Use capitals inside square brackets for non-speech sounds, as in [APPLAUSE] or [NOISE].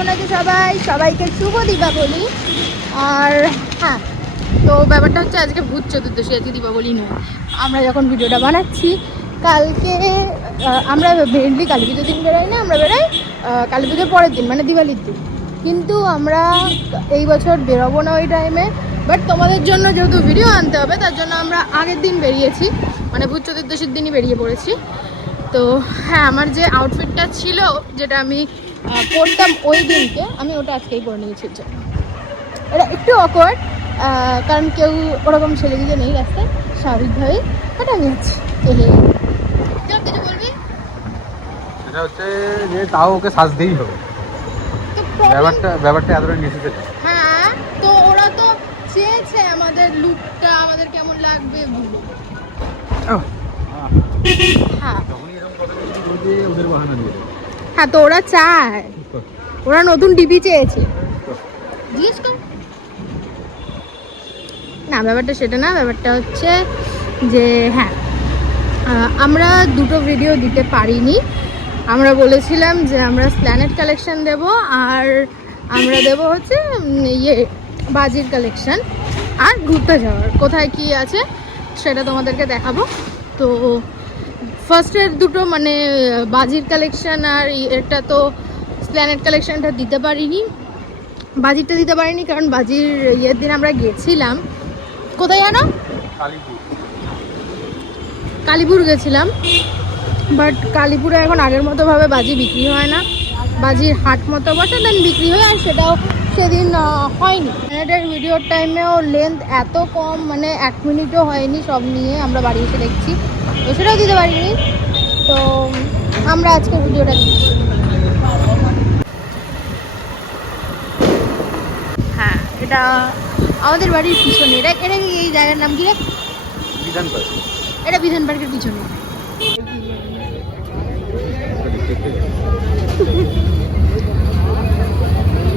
কেমন আছে সবাই? সবাইকে শুভ দীপাবলি। আর হ্যাঁ তো ব্যাপারটা হচ্ছে আজকে ভূত চতুর্দশী, আজকে দীপাবলি নয়। আমরা যখন ভিডিওটা বানাচ্ছি, কালকে আমরা মেনলি কালী পুজোর দিন বেরোই না, আমরা বেরোই কালী পুজোর পরের দিন মানে দিওয়ালির দিন। কিন্তু আমরা এই বছর বেরোবো না ওই টাইমে বাট তোমাদের জন্য যেহেতু ভিডিও আনতে হবে, তার জন্য আমরা আগের দিন বেরিয়েছি মানে ভূত চতুর্দশীর দিনই বেরিয়ে পড়েছি। তো হ্যাঁ আমার যে আউটফিটটা ছিল যেটা আমি পরতাম ওই দিনকে আমি ওটা আজকেই পরে নিয়েছি এটা একটু অকওয়ার্ড কারণ কেউ ওরকম ছেলে দিকে নেই রাস্তায় স্বাভাবিকভাবেই ওটা আমি আছি কিছু বলবি? সেটা হচ্ছে যে তাও ওকে সাজতেই হবে। ব্যাপারটা ব্যাপারটা এতটা হ্যাঁ তো ওরা তো চেয়েছে আমাদের লুকটা আমাদের কেমন লাগবে হ্যাঁ। হ্যাঁ তো ওরা চায়। ওরা নতুন টিভি চেয়েছে। জিজ্ঞেস কর। না ব্যাপারটা সেটা না ব্যাপারটা হচ্ছে যে হ্যাঁ আমরা দুটো ভিডিও দিতে পারিনি। আমরা বলেছিলাম যে আমরা স্প্ল্যানেট কালেকশন দেব আর আমরা দেব হচ্ছে ইয়ে বাজির কালেকশন আর ঘুরতে যাওয়ার। কোথায় কি আছে সেটা তোমাদেরকে দেখাবো। তো ফার্স্টের দুটো মানে বাজির কালেকশন আর এটা তো স্প্ল্যানেট কালেকশনটা দিতে পারিনি। বাজিরটা দিতে পারিনি কারণ বাজির ইয়ের দিন আমরা গেছিলাম। কোথায় জানো? কালীপুর। গেছিলাম। বাট কালীপুরে এখন আগের মতো ভাবে বাজি বিক্রি হয় না। বাজির হাট মতো বসে দেন বিক্রি হয় আর সেটাও সেদিন হয়নি। এটার ভিডিওর টাইমেও লেন্থ এত কম মানে এক মিনিটও হয়নি সব নিয়ে আমরা বাড়ি এসে দেখছি। তো সেটাও দিতে পারিনি। তো আমরা আজকে ভিডিওটা দিচ্ছি। হ্যাঁ এটা আমাদের বাড়ির পিছনে। এটা এটা কি এই জায়গার নাম কি রে? বিধান এটা বিধান পার্কের পিছনে। [LAUGHS] [LAUGHS]